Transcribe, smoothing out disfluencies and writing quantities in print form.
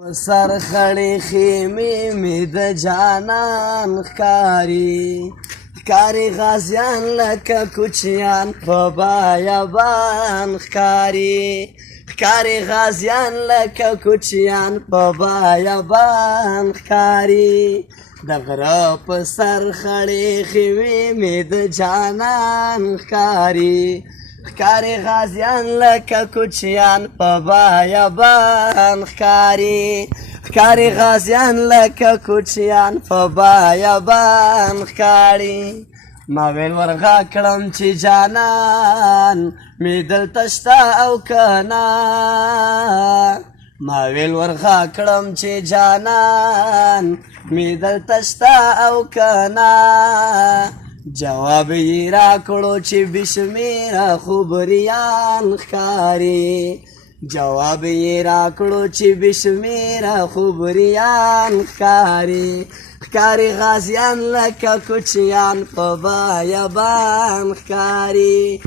سر خړې خیمې مې د جانان ښکاري ښکاري غازیان لکه کوچیان په بیابان ښکاري ښکاري غازیان لکه کوچیان په بیابان ښکاري د غره په سر خړې خیمې مې د جانان ښکاري ښکاري غازیان لکه کوچیان په بیابان ښکاري ښکاري غازیان لکه کوچیان په بیابان ښکاري ما ویل ورغا کړم چې جانان مې دلته شته او که نه ما ویل ورغا کړم چې جانان مې دلته شته او که نه جواب یې راکړو چې بشمیره خبریان ښکاري جواب یې راکړو چې بشمیره خبریان ښکاري ښکاري غازیان لکه کوچیان په بیابان ښکاري